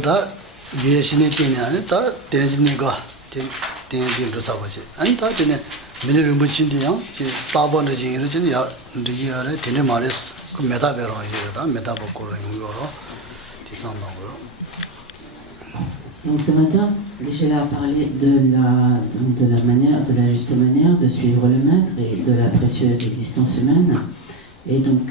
다 예신이 되냐니 다 대진이가 대진도 사고지 아니 다 되네 밀을 붙인데요 지 따번의 진이를 진야 리기아래 되네 말했어 그 메다베로 이러다 메다보고로 용어로 디상나고요. Donc ce matin, Michel a parlé de la manière, de la juste manière de suivre le maître et de la précieuse existence humaine. Et donc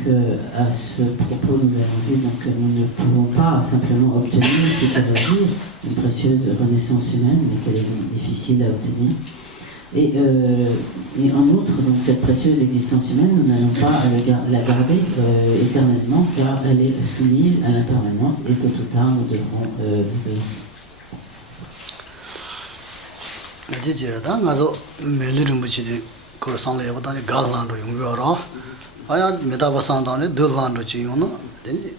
à ce propos, nous avons vu donc, que nous ne pouvons pas simplement obtenir toute la vie, une précieuse renaissance humaine, mais qu'elle est difficile à obtenir. Et en outre, donc, cette précieuse existence humaine, nous n'allons pas la garder éternellement, car elle est soumise à l'impermanence et tôt ou tard, nous devrons vivre. 이제라다 가서 멜리를 무치디 그 상례 보다니 갈란도 용거로 아야 메다바산다네 들란도 지요노 되니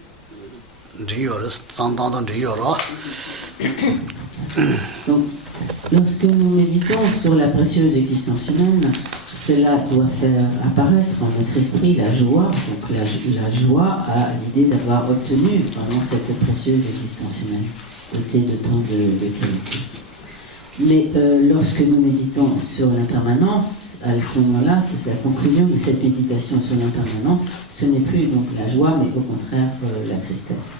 리어스 산다도 리어로. Donc, lorsque nous méditons sur la précieuse existence humaine, cela doit faire apparaître en notre esprit la joie, donc la joie à l'idée d'avoir obtenu pendant cette précieuse existence humaine, dotée de tant de qualités. Mais lorsque nous méditons sur l'impermanence, à ce moment-là, c'est la conclusion de cette méditation sur l'impermanence, ce n'est plus donc la joie, mais au contraire la tristesse.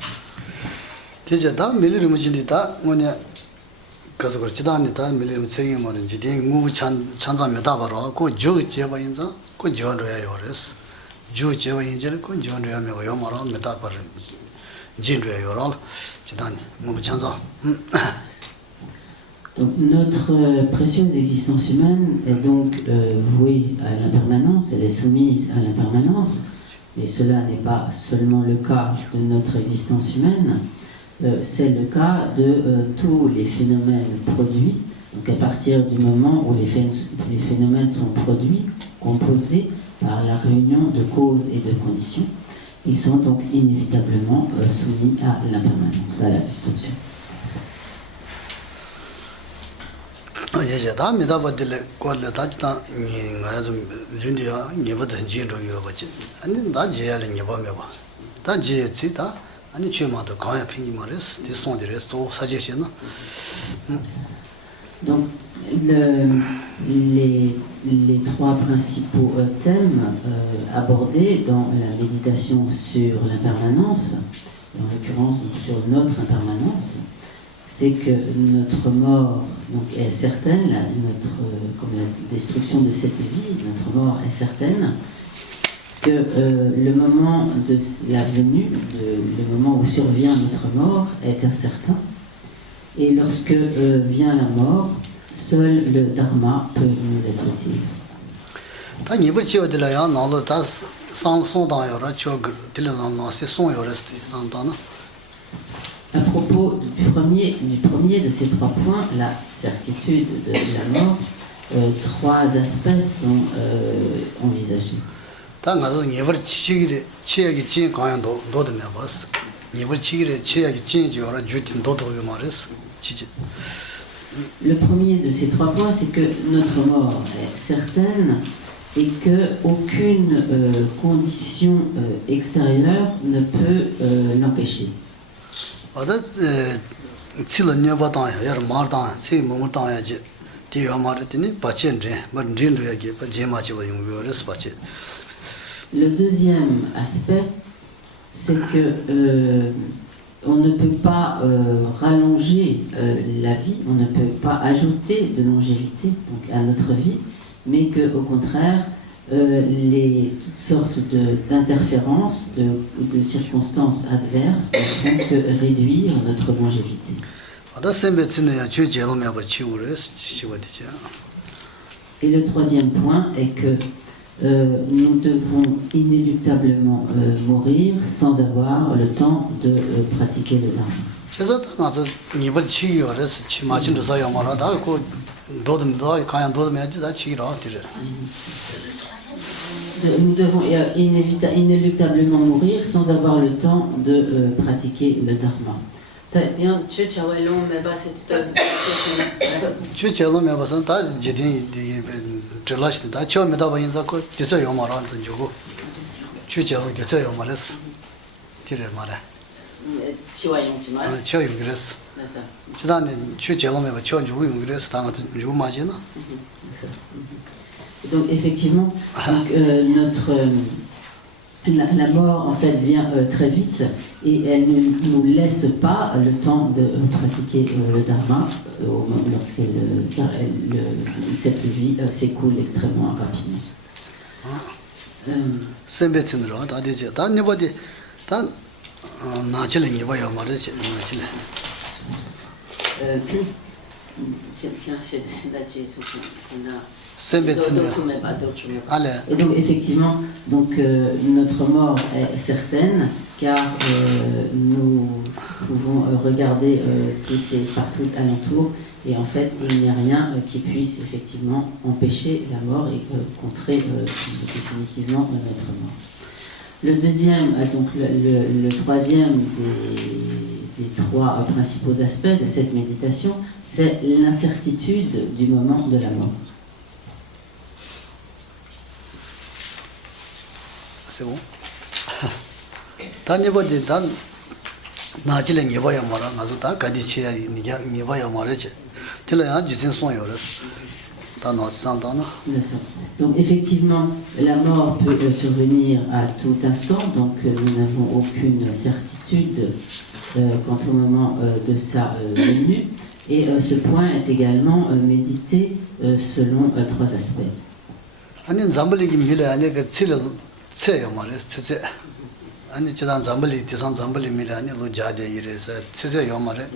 그래서 그렇지다니다 밀리는 책임 뭐는 지대 무부 찬자메다 바로 그 저제바 인자 그 저로야 요레스 저제바 인자 그 저로야 메요 말아 메다 바로 진로야 요라 지단 무부 찬자. Donc notre précieuse existence humaine est donc vouée à l'impermanence, elle est soumise à l'impermanence, et cela n'est pas seulement le cas de notre existence humaine, c'est le cas de tous les phénomènes produits. Donc à partir du moment où les phénomènes sont produits, composés par la réunion de causes et de conditions, ils sont donc inévitablement soumis à l'impermanence, à la destruction. 이제 다 메다버들 거를 다지다 이거라서 윤디야 니버든 진로요 버지 아니 나 제야는 니버며 봐. 다 제치다 아니 주마도 가야 핑이 말했어. 대송들에 소 사제시나. Donc les trois principaux thèmes abordés dans la méditation sur l'impermanence, en l'occurrence sur notre impermanence, c'est que notre mort donc, est certaine, comme la destruction de cette vie, notre mort est certaine, que le moment de la venue, le moment où survient notre mort est incertain, et lorsque vient la mort, seul le dharma peut nous être utile. À propos du premier de ces trois points, la certitude de la mort, trois aspects sont envisagés. Le premier de ces trois points, c'est que notre mort est certaine et qu'aucune condition extérieure ne peut l'empêcher. Le deuxième aspect, c'est que on ne peut pas rallonger la vie, on ne peut pas ajouter de longévité donc, à notre vie, mais qu'au contraire, toutes sortes d'interférences, de circonstances adverses ne font que réduire notre longévité. Et le troisième point est que nous devons inéluctablement mourir sans avoir le temps de pratiquer le dharma. Nous devons inéluctablement mourir sans avoir le temps de pratiquer le dharma. 치와 용지만. 치와 용 그랬어. 그래서. 지난해 취 제로면 치와 주고 용 그랬어. 당한테 주 맞이나. Donc effectivement, donc, la mort en fait vient très vite et elle ne nous laisse pas le temps de pratiquer le dharma car cette vie s'écoule extrêmement rapidement. 선배친으로 다 되죠. 다 네버디 다 나치를 네버야 말이지. 나치를. Et donc effectivement, donc, notre mort est certaine car nous pouvons regarder partout alentour et en fait il n'y a rien qui puisse effectivement empêcher la mort et contrer définitivement notre mort. Le deuxième, donc le troisième des trois principaux aspects de cette méditation, c'est l'incertitude du moment de la mort. C'est bon. 단 네버디 단 나치를 네버야 말아. 나도 다 가디치야 네버야 말이지. 틀어야 지진 손요레스. 다 나san다나. Donc effectivement, la mort peut survenir à tout instant, donc nous n'avons aucune certitude quant au moment de sa venue. Et ce point est également médité selon trois aspects. 아니 잠블리기 밀에 아니 그 칠을 쳐요 말이야. 칠세. 아니 지난 잠블리 대선 잠블리 밀에 아니 로자데 이래서 칠세요 말이야.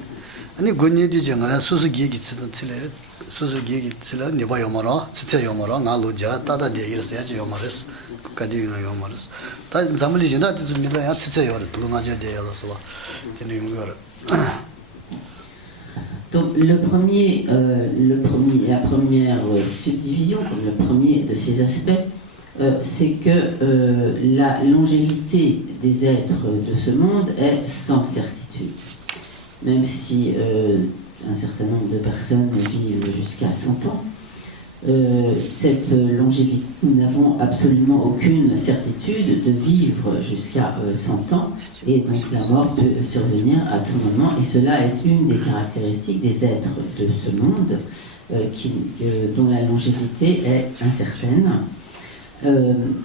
아니 군니디 정말 수수기기 칠래. 수수기기 칠래 네바요 말아. 칠세요 말아. 나 로자 따다데 이래서야지 요 말이야. 가디가 요 말이야. 다 잠블리 지나 좀 밀에 야 칠세요. 도나제 되어서 와. 되는 거. Donc la première subdivision, le premier de ces aspects, c'est que la longévité des êtres de ce monde est sans certitude. Même si un certain nombre de personnes vivent jusqu'à 100 ans, cette longévité, nous n'avons absolument aucune certitude de vivre jusqu'à 100 ans, et donc la mort peut survenir à tout moment, et cela est une des caractéristiques des êtres de ce monde, dont la longévité est incertaine,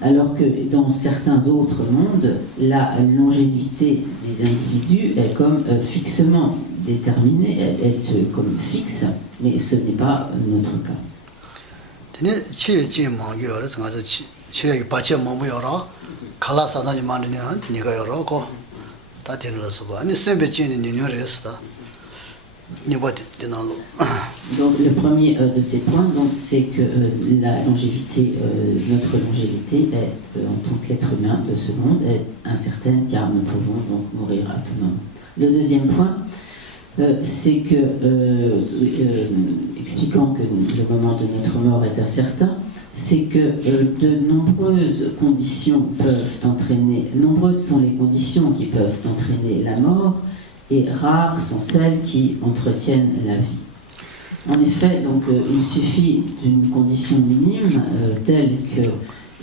alors que dans certains autres mondes, la longévité des individus est comme fixement déterminée, est comme fixe, mais ce n'est pas notre cas. 근데 치에 망겨를 가서 치에 받쳐 먹어요라 칼라사다지 만드냐 네가 열어고 다 되는서 봐 아니 셈베치는 니녀레스다 니버디 되나로. Donc le premier de ces points donc c'est que la longévité notre longévité est en tant qu'être humain de ce monde est incertaine car nous pouvons donc mourir à tout moment. Le deuxième point c'est que, expliquant que le moment de notre mort est incertain, c'est que de nombreuses conditions peuvent entraîner, nombreuses sont les conditions qui peuvent entraîner la mort, et rares sont celles qui entretiennent la vie. En effet, donc, il suffit d'une condition minime, telle que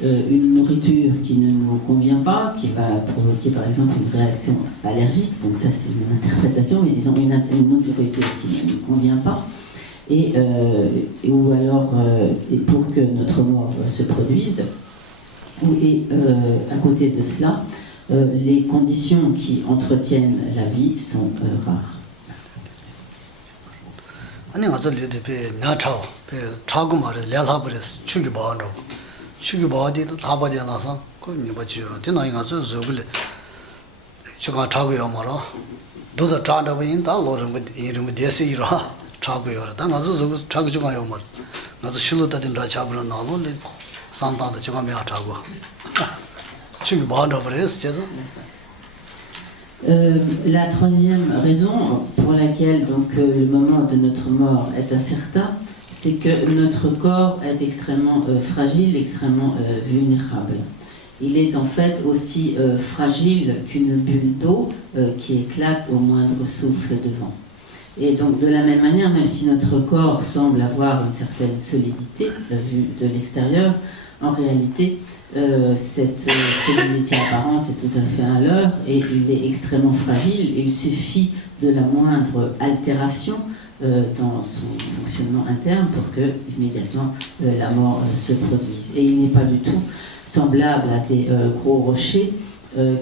une nourriture qui ne nous convient pas, qui va provoquer par exemple une réaction allergique, donc ça c'est une interprétation, mais disons une nourriture qui ne nous convient pas, ou alors pour que notre mort se produise, et à côté de cela, les conditions qui entretiennent la vie sont rares. 아니 가서 리드페 나차오 페 차고 말에 렐하브레스 추기 바로 추기 바디도 다 바디 나서 그 니버지로 되나이 가서 저글레 추가 차고요 말아 도다 차다버인 다 로르 이름 데시라 차고요 다 가서 저거 차고 주가요 말 나도 실로다든 라차브로 나로네 산다도 저가 메아 차고 추기 바로 버레스 제가. La troisième raison pour laquelle donc, le moment de notre mort est incertain, c'est que notre corps est extrêmement fragile, extrêmement vulnérable. Il est en fait aussi fragile qu'une bulle d'eau qui éclate au moindre souffle de vent. Et donc de la même manière, même si notre corps semble avoir une certaine solidité vue de l'extérieur, en réalité, cette solidité apparente est tout à fait un leurre et il est extrêmement fragile et il suffit de la moindre altération dans son fonctionnement interne pour que immédiatement la mort se produise. Et il n'est pas du tout semblable à des gros rochers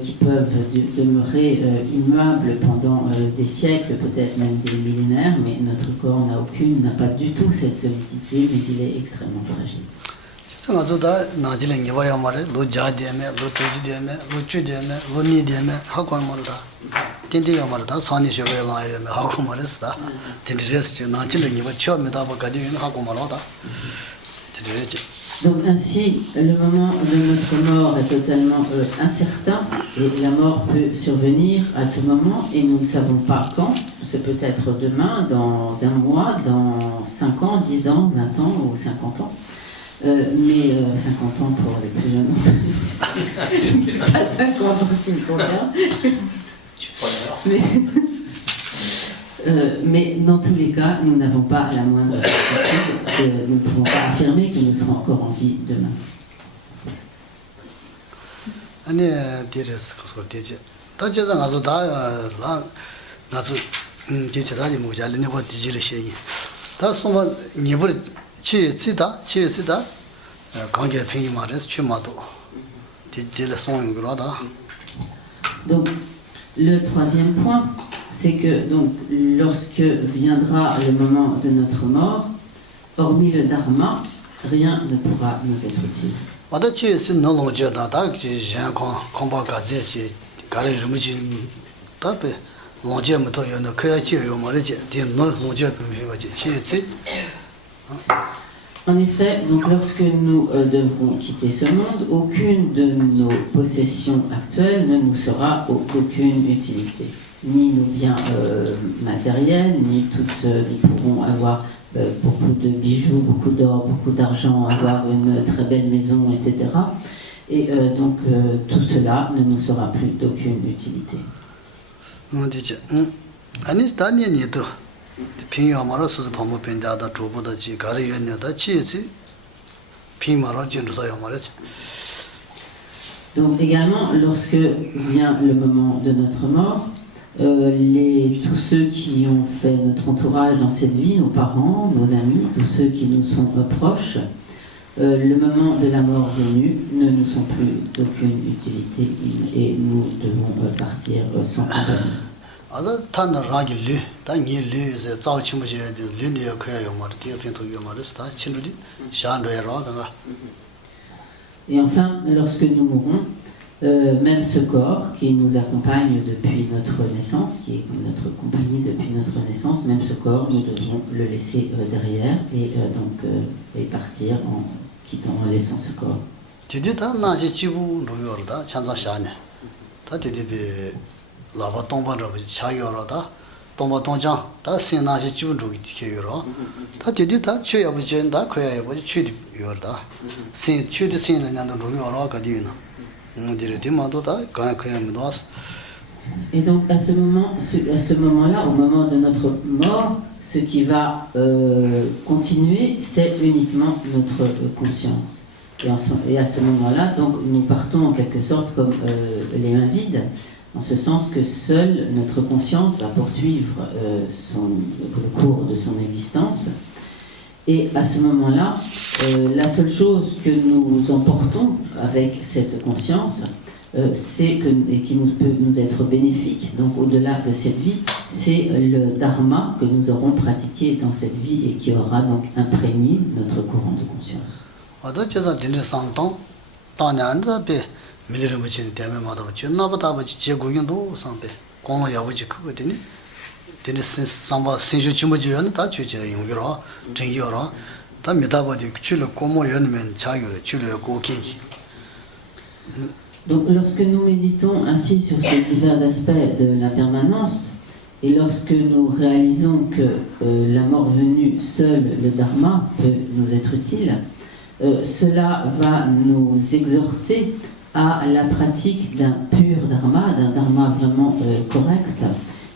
qui peuvent demeurer immuables pendant des siècles, peut-être même des millénaires, mais notre corps n'a pas du tout cette solidité, mais il est extrêmement fragile. Donc ainsi, le moment de notre mort est totalement incertain et la mort peut survenir à tout moment et nous ne savons pas quand. Ce peut être demain, dans un mois, dans 5 ans, 10 ans, 20 ans ou 50 ans. Mais 50 ans pour les plus jeunes d'entre pas 50 ans ce qui me concerne. Mais dans tous les cas, nous n'avons pas la moindre certitude, nous ne pouvons pas affirmer que nous serons encore en vie demain. Donc, le troisième point, c'est que donc, lorsque viendra le moment de notre mort, hormis le dharma, rien ne pourra nous être utile. En effet, donc lorsque nous devrons quitter ce monde, aucune de nos possessions actuelles ne nous sera d'aucune utilité. Ni nos biens matériels, ni toutes, nous pourrons avoir beaucoup de bijoux, beaucoup d'or, beaucoup d'argent, avoir une très belle maison, etc. Et donc tout cela ne nous sera plus d'aucune utilité. Donc également, lorsque vient le moment de notre mort, tous ceux qui ont fait notre entourage dans cette vie, nos parents, nos amis, tous ceux qui nous sont proches, le moment de la mort venue ne nous sont plus d'aucune utilité et nous devons partir sans compagnie. Et enfin, lorsque nous mourrons, même ce corps qui nous accompagne depuis notre naissance, qui est notre compagnie depuis notre naissance, même ce corps, nous devons le laisser derrière et donc partir en laissant ce corps. Et donc à ce moment-là, au moment de notre mort, ce qui va continuer, c'est uniquement notre conscience. Et à ce moment-là, donc nous partons en quelque sorte comme les mains vides, en ce sens que seule notre conscience va poursuivre le cours de son existence. Et à ce moment-là, la seule chose que nous emportons avec cette conscience, et qui peut nous être bénéfique, donc au-delà de cette vie, c'est le dharma que nous aurons pratiqué dans cette vie et qui aura donc imprégné notre courant de conscience. Donc lorsque nous méditons ainsi sur ces divers aspects de la permanence, et lorsque nous réalisons que la mort venue, seul le dharma peut nous être utile, cela va nous exhorter à la pratique d'un pur dharma, d'un dharma vraiment correct.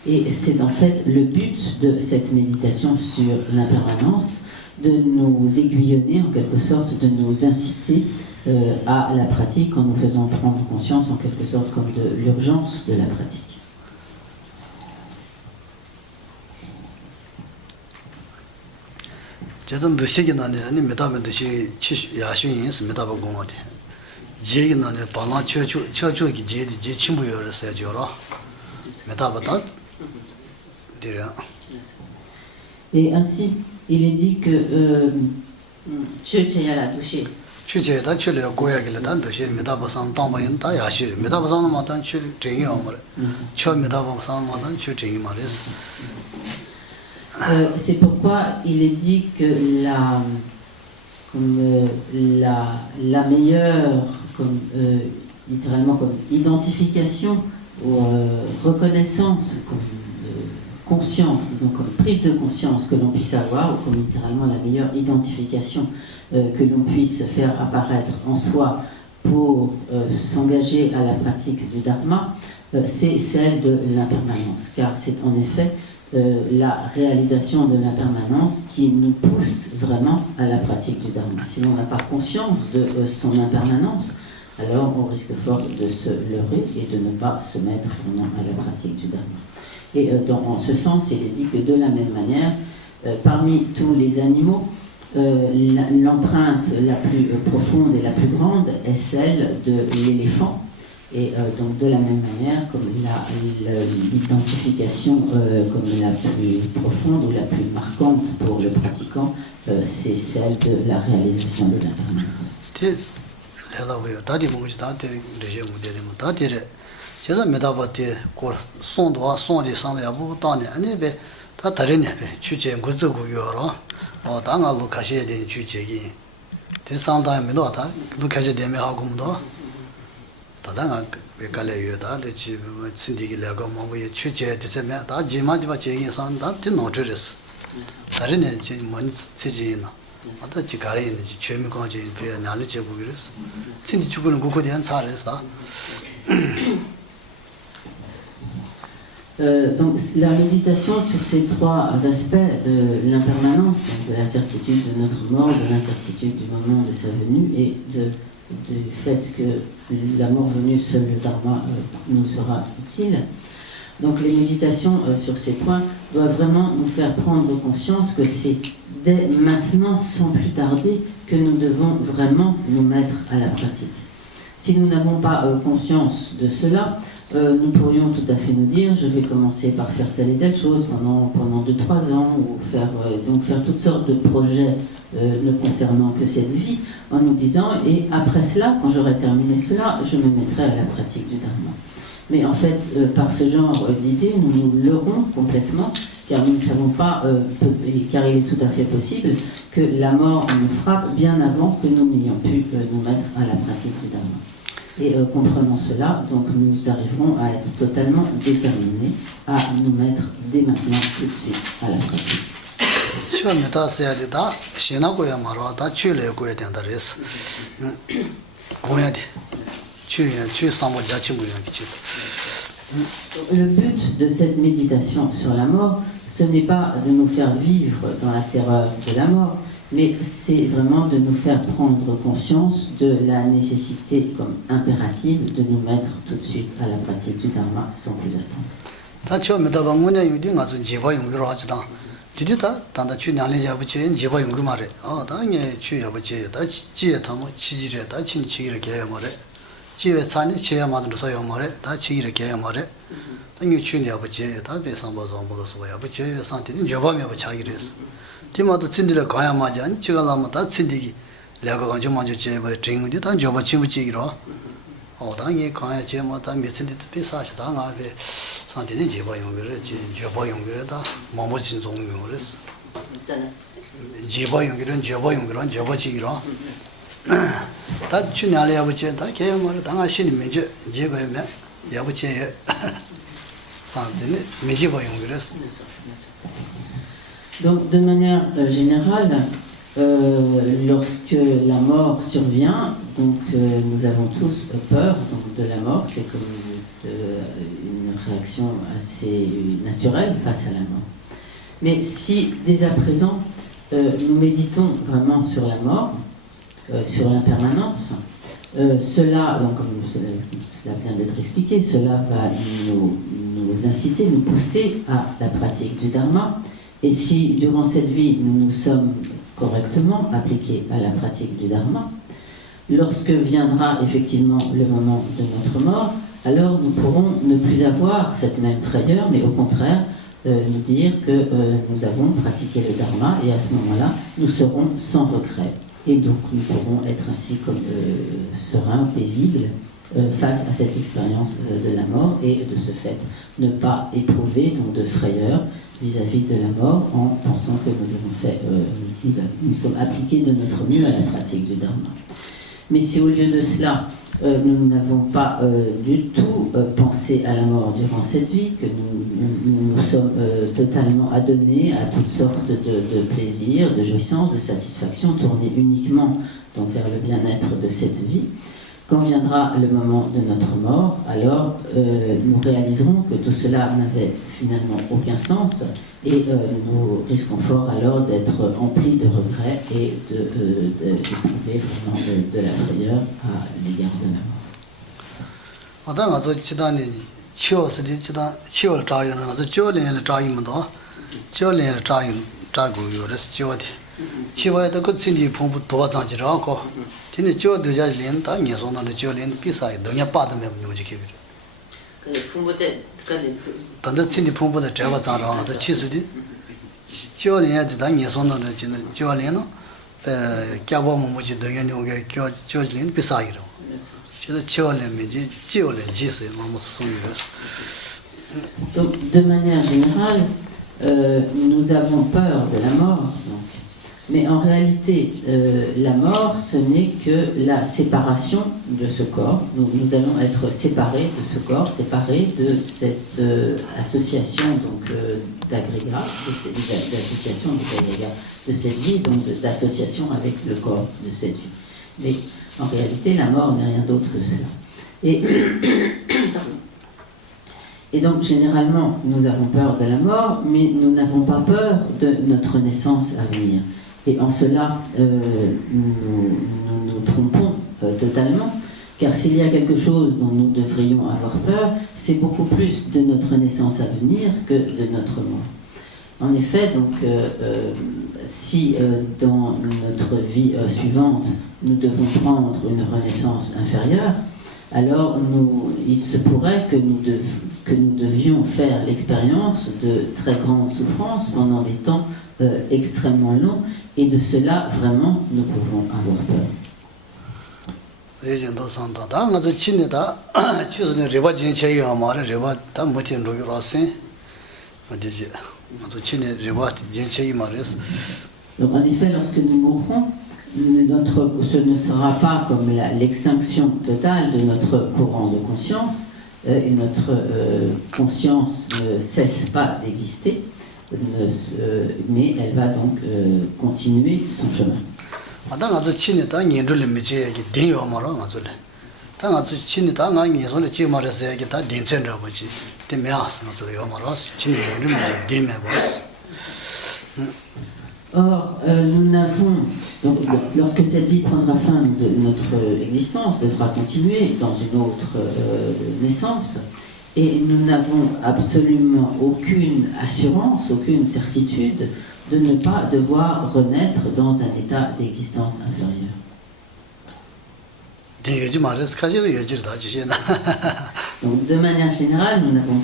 Et c'est en fait le but de cette méditation sur l'impermanence, de nous aiguillonner en quelque sorte, de nous inciter à la pratique en nous faisant prendre conscience en quelque sorte comme de l'urgence de la pratique. 제선 도시기 나네 아니 메타면 도시 야슈인스 메타바 공어데 제기 나네 발라 쳐쳐기 제디 제 친구여서 저러 메타바다 디라 Et ainsi, il est dit que Chöcheyala touché. 추제다 출려 고야길래 단 도시 메타바상 땅바인 다 야슈 메타바상 마단 추 제이 어머 처 메타바상 마단 추 제이 말레스 C'est pourquoi il est dit que la meilleure, littéralement comme identification ou reconnaissance, comme conscience, disons comme prise de conscience que l'on puisse avoir, ou comme littéralement la meilleure identification que l'on puisse faire apparaître en soi pour s'engager à la pratique du Dharma, c'est celle de l'impermanence, car c'est en effet la réalisation de l'impermanence qui nous pousse vraiment à la pratique du Dharma. Si l'on n'a pas conscience de son impermanence, alors on risque fort de se leurrer et de ne pas se mettre vraiment à la pratique du Dharma. Et en ce sens, il est dit que de la même manière, parmi tous les animaux, l'empreinte la plus profonde et la plus grande est celle de l'éléphant. Et donc de la même manière, comme l'identification comme la plus profonde ou la plus marquante pour le pratiquant, c'est celle de la réalisation de l'impermanence. 다당아 갈래요다 레지 신디기 레고 뭐에 취제 되면 다 지마지바 제기 산다 뒤노트레스 다른에 지 많이 쓰지나 어떤 지가래 있는 지 최미광지 배 나를 제고 그랬어 신디 죽는 거고 대한 살았어. Donc la méditation sur ces trois aspects de l'impermanence, de la certitude de notre mort, de l'incertitude du moment de sa venue et du fait que la mort venue, seul le Dharma nous sera utile. Donc les méditations sur ces points doivent vraiment nous faire prendre conscience que c'est dès maintenant, sans plus tarder, que nous devons vraiment nous mettre à la pratique. Si nous n'avons pas conscience de cela, nous pourrions tout à fait nous dire je vais commencer par faire telle et telle chose pendant 2-3 ans ou faire toutes sortes de projets ne concernant que cette vie en nous disant et après cela, quand j'aurai terminé cela, je me mettrai à la pratique du Dharma. Mais en fait, par ce genre d'idée, nous nous leurrons complètement car nous ne savons pas, car il est tout à fait possible que la mort nous frappe bien avant que nous n'ayons pu nous mettre à la pratique du Dharma. Et comprenant cela, donc nous arriverons à être totalement déterminés à nous mettre dès maintenant tout de suite à la pratique. Le but de cette méditation sur la mort, ce n'est pas de nous faire vivre dans la terreur de la mort, mais c'est vraiment de nous faire prendre conscience de la nécessité comme impérative de nous mettre tout de suite à la pratique du Dharma sans plus attendre. 티마도 친디를 가야 맞아. 지가 나마다 친디기 내가 가지 먼저 제바 쟁은데 단 저바 친구지기로. 당이 가야 제마다 메신디 비사시 당하게 상태는 제바 용기를 제바 용기를다 뭐뭐진 종용을 했어. 제바 용기는 제바지기로. 다 주냐래 아버지 다 개말 당아 신이 면제 제거하면 아버지 상태는 메제바 용기를 했어. Donc, de manière générale, lorsque la mort survient, donc nous avons tous peur donc, de la mort, c'est comme une réaction assez naturelle face à la mort. Mais si dès à présent nous méditons vraiment sur la mort, sur l'impermanence. Cela, donc, comme cela vient d'être expliqué, cela va nous inciter, nous pousser à la pratique du Dharma. Et si durant cette vie nous nous sommes correctement appliqués à la pratique du Dharma, lorsque viendra effectivement le moment de notre mort, alors nous pourrons ne plus avoir cette même frayeur, mais au contraire nous dire que nous avons pratiqué le Dharma et à ce moment-là, nous serons sans regret. Et donc nous pourrons être ainsi comme sereins, paisibles face à cette expérience de la mort et de ce fait ne pas éprouver donc, de frayeur vis-à-vis de la mort en pensant que nous sommes appliqués de notre mieux à la pratique du Dharma. Mais si au lieu de cela, nous n'avons pas du tout pensé à la mort durant cette vie, que nous sommes totalement adonnés à toutes sortes de plaisirs, de jouissances, de satisfactions, tournés uniquement donc, vers le bien-être de cette vie, quand viendra le moment de notre mort, alors nous réaliserons que tout cela n'avait finalement aucun sens et nous risquons fort alors d'être emplis de regrets et d'éprouver vraiment de la frayeur à l'égard de la mort. 단다 친디 풍부의 제가 자라는 그 치수디 지원해야 당에 손으로 지는 지원해는 껴보면 뭐지 당연히 오게 껴지는 비싸기로 그래서 지원하면지 지원을 지수에 너무 소송이로. Donc, de manière générale, nous avons peur de la mort. Donc. Mais en réalité, la mort, ce n'est que la séparation de ce corps. Nous allons être séparés de ce corps, séparés de cette association d'agrégats, d'association de cette vie, donc d'association avec le corps de cette vie. Mais en réalité, la mort n'est rien d'autre que cela. Et donc, généralement, nous avons peur de la mort, mais nous n'avons pas peur de notre naissance à venir. Et en cela, nous trompons totalement, car s'il y a quelque chose dont nous devrions avoir peur, c'est beaucoup plus de notre naissance à venir que de notre mort. En effet, donc, si dans notre vie suivante, nous devons prendre une renaissance inférieure, alors il se pourrait que nous devions faire l'expérience de très grandes souffrances pendant des temps extrêmement longs, et de cela, vraiment, nous pouvons avoir peur. Donc, en effet, lorsque nous mourrons, ce ne sera pas comme l'extinction totale de notre courant de conscience, et notre conscience ne cesse pas d'exister, mais elle va donc continuer son chemin. Or, nous n'avons, donc, lorsque cette vie prendra fin, notre existence devra continuer dans une autre naissance, et nous n'avons absolument aucune assurance, aucune certitude de ne pas devoir renaître dans un état d'existence inférieure. Donc, de manière générale, nous ne pouvons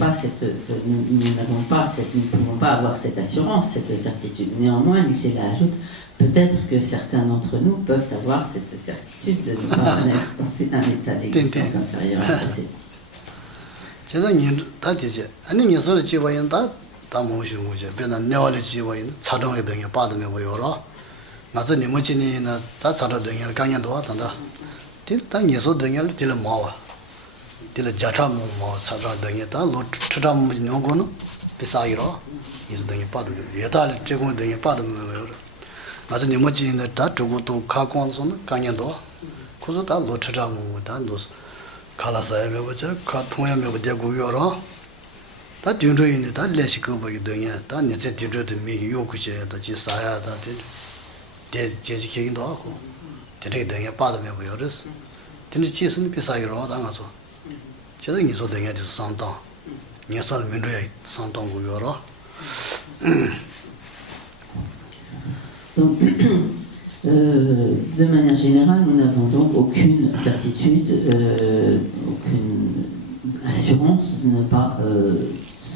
pas avoir cette assurance, cette certitude. Néanmoins, Michel ajoute, peut-être que certains d'entre nous peuvent avoir cette certitude de ne pas renaître dans un état d'existence inférieure à cette vie. 제가 다 되지. 아니 녀석을 지워인다. 다 모시는 거죠. 변한 내월을 지워인 차정의 등에 받으면 뭐요로. 맞아 니모치니나 다 차로 등에 강연도 왔다. 딜다 녀석 등에 딜 모아. 딜 자차 뭐 차로 등에 다 로트람 뭐고는 비싸이로. 이스 등에 받으면 예달 제공 등에 받으면 뭐요로. 맞아 니모치니나 다 저것도 가공선은 강연도. 그래서 다 로트람 뭐다 노스 칼라사에 메고죠. 카통에 메고 대고요로. 다 딘조인데 다 레시고 보기 되냐 다 내제 딘조도 미 요구제다 지 사야다 데 제지 계긴도 하고 되게 되게 빠르면 보여졌어 근데 지수는 비싸기로 당가서 저도 이소 되게 좀 상당 예산 민주에 상당 고요로 Donc, de manière générale, nous n'avons donc aucune certitude, aucune assurance de ne pas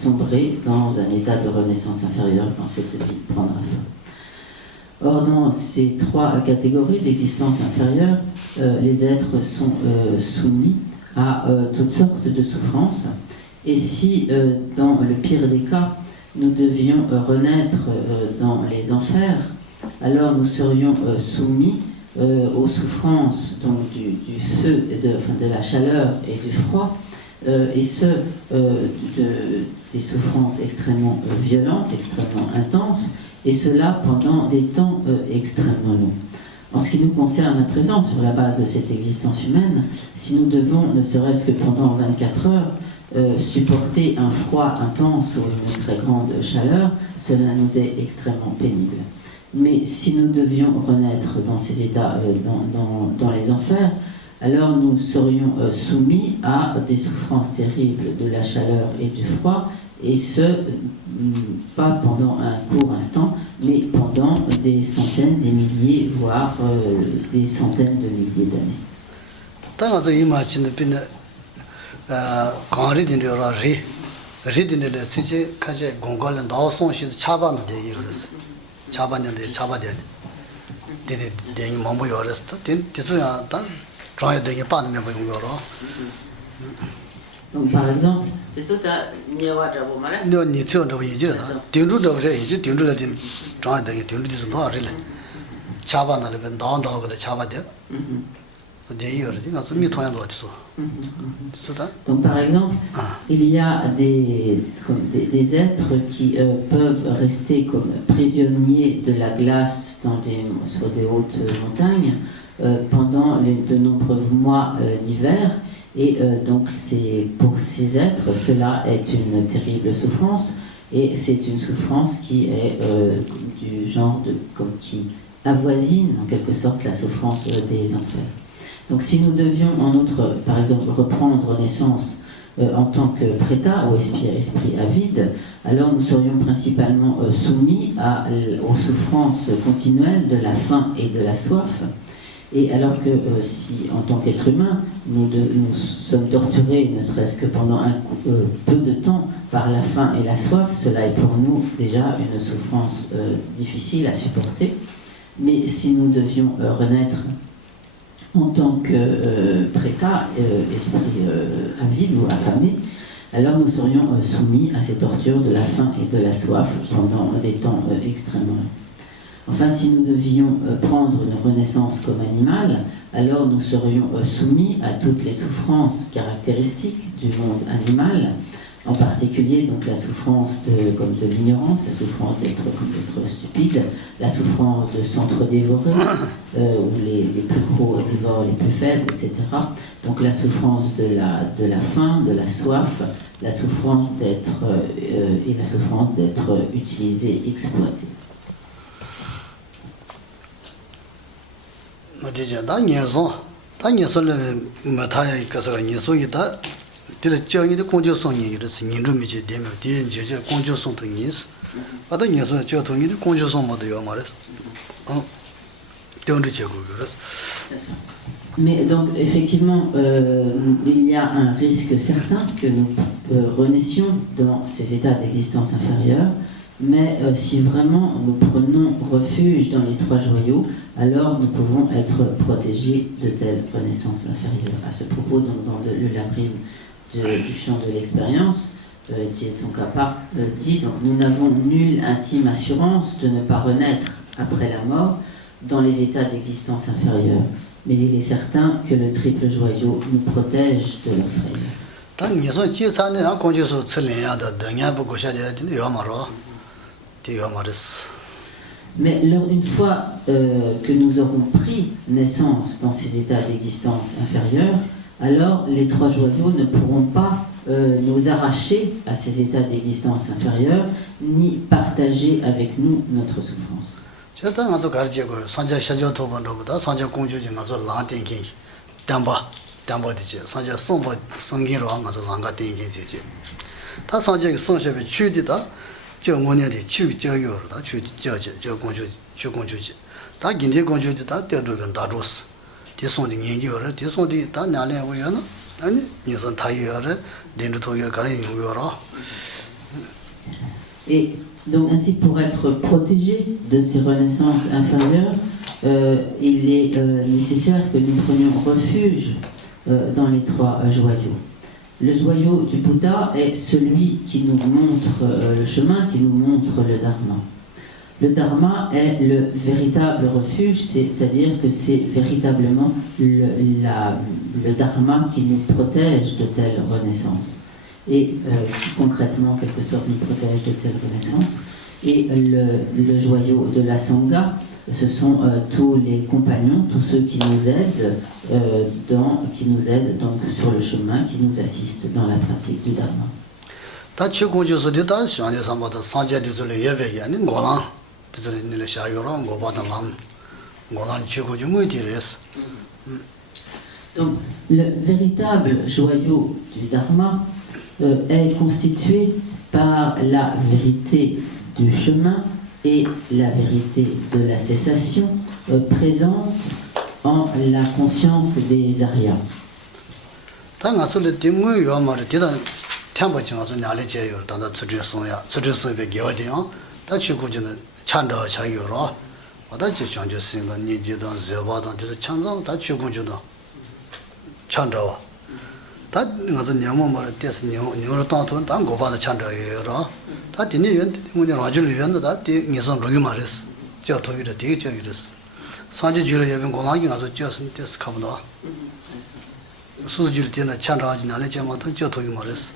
sombrer dans un état de renaissance inférieure quand cette vie prendra fin. Or, dans ces trois catégories d'existence inférieure, les êtres sont soumis à toutes sortes de souffrances. Et si, dans le pire des cas, nous devions renaître dans les enfers, alors nous serions soumis aux souffrances donc, du feu, de la chaleur et du froid, et des souffrances extrêmement violentes, extrêmement intenses, et cela pendant des temps extrêmement longs. En ce qui nous concerne à présent, sur la base de cette existence humaine, si nous devons, ne serait-ce que pendant 24 heures, supporter un froid intense ou une très grande chaleur, cela nous est extrêmement pénible. Mais si nous devions renaître dans ces états, dans les enfers, alors nous serions soumis à des souffrances terribles de la chaleur et du froid, et ce, pas pendant un court instant, mais pendant des centaines, des milliers, voire des centaines de milliers d'années. Donc par exemple, donc par exemple, il y a des êtres qui peuvent rester comme prisonniers de la glace sur des hautes montagnes pendant de nombreux mois d'hiver. Et donc pour ces êtres, cela est une terrible souffrance, et c'est une souffrance qui est du genre qui avoisine en quelque sorte la souffrance des enfers. Donc si nous devions en outre, par exemple, reprendre naissance en tant que préta ou esprit avide, alors nous serions principalement soumis aux souffrances continuelles de la faim et de la soif. Et alors que si, en tant qu'être humain, nous sommes torturés, ne serait-ce que pendant peu de temps, par la faim et la soif, cela est pour nous déjà une souffrance difficile à supporter. Mais si nous devions renaître en tant que préta, esprit avide ou affamé, alors nous serions soumis à ces tortures de la faim et de la soif pendant des temps extrêmement longs. Enfin, si nous devions prendre une renaissance comme animal, alors nous serions soumis à toutes les souffrances caractéristiques du monde animal, en particulier donc la souffrance comme de l'ignorance, la souffrance d'être stupide, la souffrance de s'entre-dévorer, ou les plus gros dévorent les plus faibles, etc. Donc la souffrance de la faim, de la soif, la souffrance d'être utilisé, exploité. Mais donc effectivement, il y a un risque certain que nous renaissions dans ces états d'existence inférieure, mais si vraiment nous prenons refuge dans les trois joyaux, alors nous pouvons être protégés de telles renaissances inférieures. À ce propos, donc, dans le labyrinthe du champ de l'expérience, Tiet Tsongkhapa dit donc, nous n'avons nulle intime assurance de ne pas renaître après la mort dans les états d'existence inférieure, mais il est certain que le triple joyau nous protège de leur frayeur. Mais une fois que nous aurons pris naissance dans ces états d'existence inférieure, alors les trois joyaux ne pourront pas nous arracher à ces états d'existence inférieure, ni partager avec nous notre souffrance. 제가 가서 가르치고 산자 샤조 도반로보다 산자 공주진 가서 라땡기 담바디지 산자 송바 성기로 가서 랑가 땡기지 다 산자 성셔베 취디다 저 뭐냐디 취저요로다 취저지 저 공주지 다 긴데 공주지 다 되도는 다로스 대송의研究를 대송이 다 나래 오요는 아니 니선 다이어를 렌도토요 가는 요요로 Et donc ainsi, pour être protégé de ces renaissances inférieures, il est nécessaire que nous prenions refuge dans les trois joyaux. Le joyau du Bouddha est celui qui nous montre le chemin, qui nous montre le Dharma. Le Dharma est le véritable refuge, c'est-à-dire que c'est véritablement le Dharma qui nous protège de telles renaissances. Et qui concrètement, en quelque sorte, nous protège de telles renaissances. Et le joyau de la Sangha, ce sont tous les compagnons, tous ceux qui nous aident, donc sur le chemin, qui nous assistent dans la pratique du Dharma. Donc, le véritable joyau du Dharma est constitué par la vérité du chemin et la vérité de la cessation présente en la conscience des Aryas. 다 가서 냐모 말을 떼서 냐모로 땅돈 땅 고바다 찬다예요. 다 뒤에 연 문제 가지고 연다 뒤 예선 로기 말했어. 저 도기를 되게 저기랬어. 산지 줄에 예빈 공항이 가서 쪄서 떼서 가보다. 수주를 때는 찬다하지 나래 제마도 저 도기 말했어.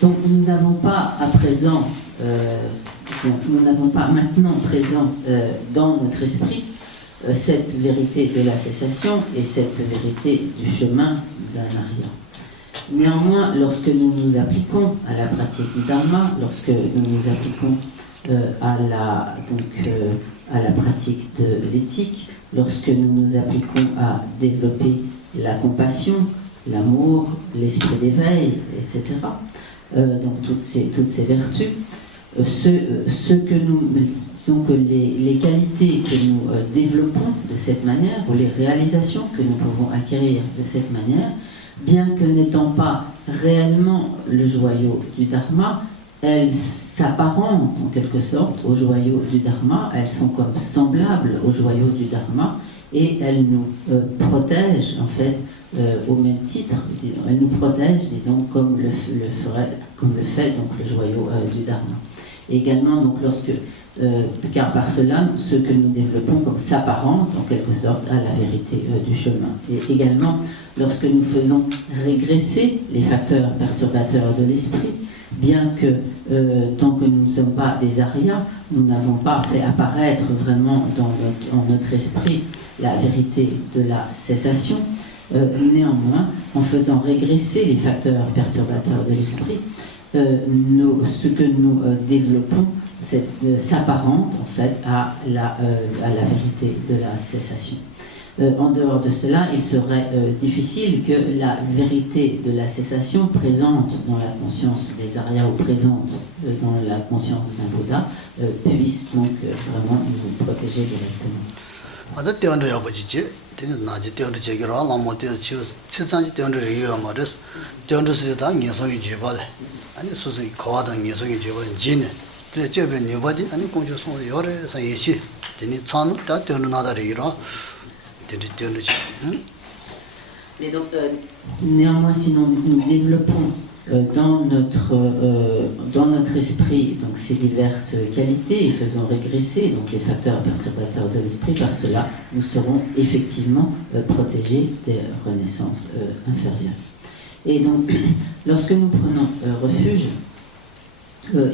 Donc nous n'avons pas à présent nous n'avons pas maintenant présent dans notre esprit cette vérité de la cessation et cette vérité du chemin d'un Arya. Néanmoins, lorsque nous nous appliquons à la pratique du Dharma, lorsque nous nous appliquons à la pratique de l'éthique, lorsque nous nous appliquons à développer la compassion, l'amour, l'esprit d'éveil, etc., donc toutes ces vertus, ce que nous disons que les qualités que nous développons de cette manière, ou les réalisations que nous pouvons acquérir de cette manière, bien que n'étant pas réellement le joyau du Dharma, elles s'apparentent en quelque sorte au joyau du Dharma, elles sont comme semblables au joyau du Dharma, et elles nous protègent en fait au même titre, elles nous protègent, disons, comme le fait donc le joyau du Dharma. Et également, donc, car par cela, ce que nous développons comme s'apparente en quelque sorte à la vérité du chemin. Et également, lorsque nous faisons régresser les facteurs perturbateurs de l'esprit, bien que tant que nous ne sommes pas des Aryas, nous n'avons pas fait apparaître vraiment en notre esprit la vérité de la cessation, néanmoins, en faisant régresser les facteurs perturbateurs de l'esprit, ce que nous développons s'apparente en fait à la vérité de la cessation. En dehors de cela, il serait difficile que la vérité de la cessation présente dans la conscience des Aryas ou présente dans la conscience d'un Bouddha puisse donc vraiment nous protéger directement. Mais donc, néanmoins, si nous développons dans notre esprit donc, ces diverses qualités et faisons régresser donc, les facteurs perturbateurs de l'esprit, par cela, nous serons effectivement protégés des renaissances inférieures. Et donc, lorsque nous prenons refuge,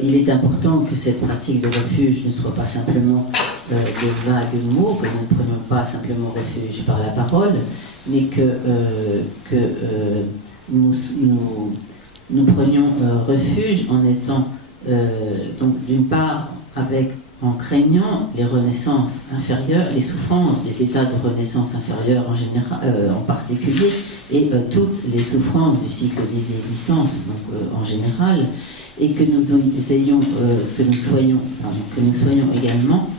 il est important que cette pratique de refuge ne soit pas simplement de vagues mots, que nous ne prenions pas simplement refuge par la parole, mais que nous prenions refuge en étant, donc d'une part, en craignant les renaissances inférieures, les souffrances des états de renaissance inférieure en général, en particulier, et toutes les souffrances du cycle des existences, donc en général, et que nous soyons également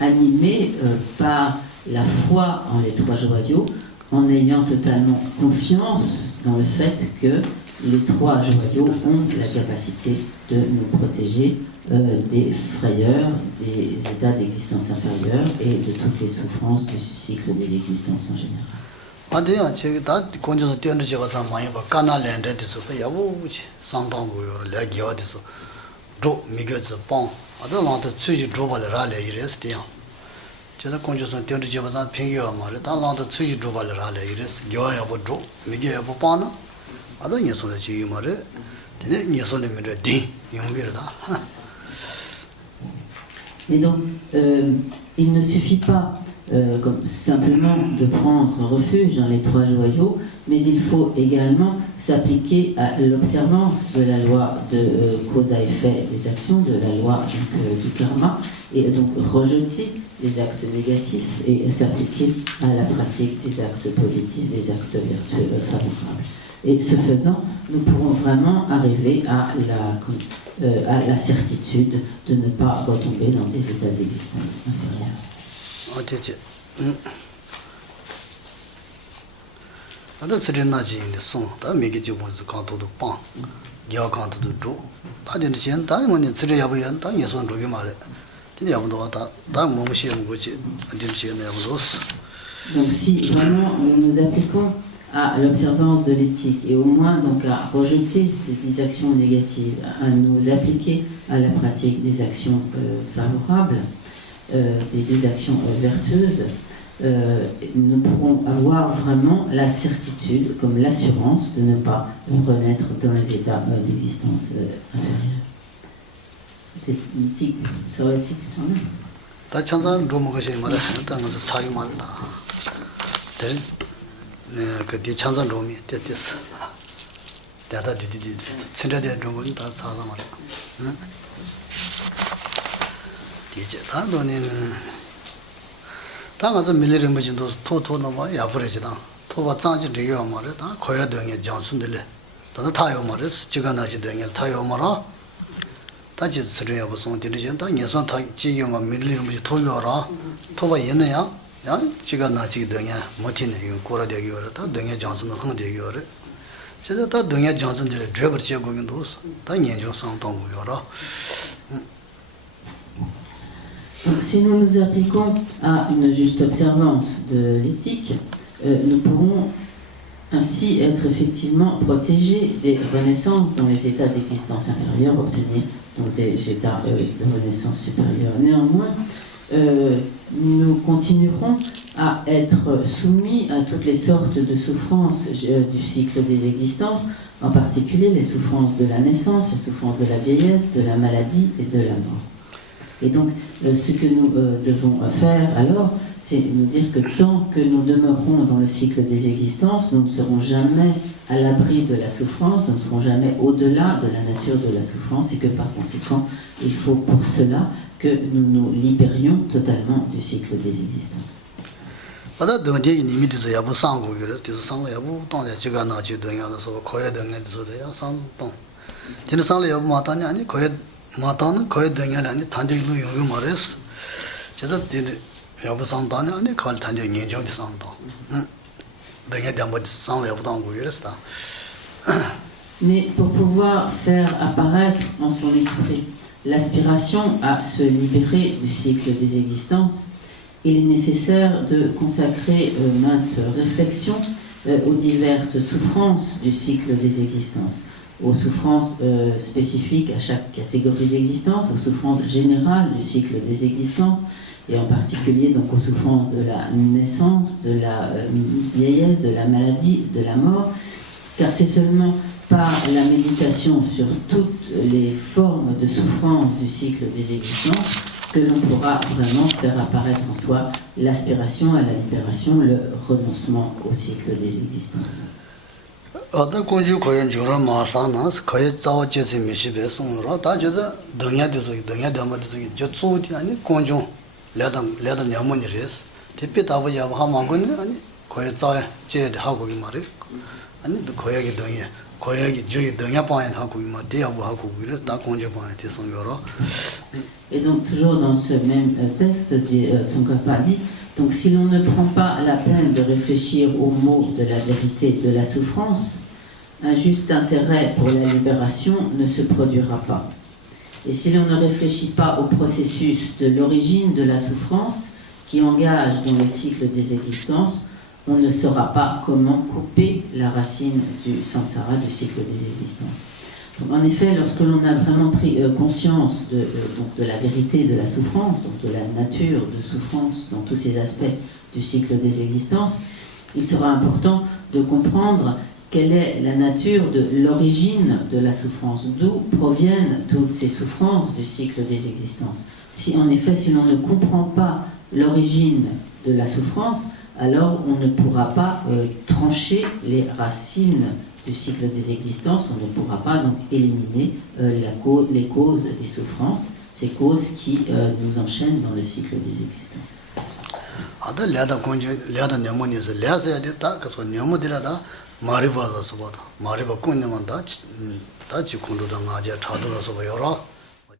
animés par la foi en les trois joyaux, en ayant totalement confiance dans le fait que les trois joyaux ont la capacité de nous protéger des frayeurs, des états d'existence inférieure et de toutes les souffrances du cycle des existences en général. Et donc, il ne suffit pas simplement de prendre refuge dans les trois joyaux, mais il faut également s'appliquer à l'observance de la loi de cause à effet des actions, de la loi du karma, et donc rejeter les actes négatifs et s'appliquer à la pratique des actes positifs, des actes vertueux favorables. Et ce faisant, nous pourrons vraiment arriver à la certitude de ne pas retomber dans des états d'existence inférieurs. Donc si vraiment nous nous appliquons à l'observance de l'éthique et au moins donc à rejeter les 10 actions négatives, à nous appliquer à la pratique des actions favorables, des actions vertueuses, nous pourrons avoir vraiment la certitude, comme l'assurance, de ne pas renaître dans les états d'existence inférieure. Ça va être plutôt là. Donc, si nous nous appliquons à une juste observance de l'éthique, nous pourrons ainsi être effectivement protégés des renaissances dans les états d'existence inférieure, obtenir donc des états de renaissance supérieure. Néanmoins, nous continuerons à être soumis à toutes les sortes de souffrances du cycle des existences, en particulier les souffrances de la naissance, les souffrances de la vieillesse, de la maladie et de la mort. Et donc, ce que nous devons faire alors, c'est nous dire que tant que nous demeurons dans le cycle des existences, nous ne serons jamais à l'abri de la souffrance, nous ne serons jamais au-delà de la nature de la souffrance, et que par conséquent, il faut pour cela que nous nous libérions totalement du cycle des existences. Mais pour pouvoir faire apparaître en son esprit l'aspiration à se libérer du cycle des existences, il est nécessaire de consacrer maintes réflexions aux diverses souffrances du cycle des existences, aux souffrances spécifiques à chaque catégorie d'existence, aux souffrances générales du cycle des existences, et en particulier donc aux souffrances de la naissance, de la vieillesse, de la maladie, de la mort, car c'est seulement par la méditation sur toutes les formes de souffrance du cycle des existences que l'on pourra vraiment faire apparaître en soi l'aspiration à la libération, le renoncement au cycle des existences. 어떤 공주 고연 저런 마사나스 거의 자와 제세 미시베 송으로 다 제자 등야되서 등야되면서 저 소디 아니 공주 레다 냐모니레스 대피다고 야고 하만고는 아니 거의 자에 제대 하고 이 말이 아니 또 거야기 등에 거야기 주의 등야 방에 하고 이 말 대하고 하고 그래서 다 공주 방에 대해서 여러 Et donc toujours dans ce même texte dit Tsongkhapa dit, donc si l'on ne prend pas la peine de réfléchir aux mots de la vérité de la souffrance, un juste intérêt pour la libération ne se produira pas. Et si l'on ne réfléchit pas au processus de l'origine de la souffrance qui engage dans le cycle des existences, on ne saura pas comment couper la racine du samsara, du cycle des existences. Donc, en effet, lorsque l'on a vraiment pris conscience donc de la vérité de la souffrance, donc de la nature de souffrance dans tous ces aspects du cycle des existences, il sera important de comprendre quelle est la nature de l'origine de la souffrance, d'où proviennent toutes ces souffrances du cycle des existences. Si en effet, si l'on ne comprend pas l'origine de la souffrance, alors on ne pourra pas trancher les racines du cycle des existences, on ne pourra pas donc éliminer les causes des souffrances, ces causes qui nous enchaînent dans le cycle des existences. 아들 레다 공주 레다 냐모니서 레야서야 됐다 그래서 냐모들라다 마리바서 봐도 마리바 꾸냐만 다 지군도다 맞아 차도서 봐요라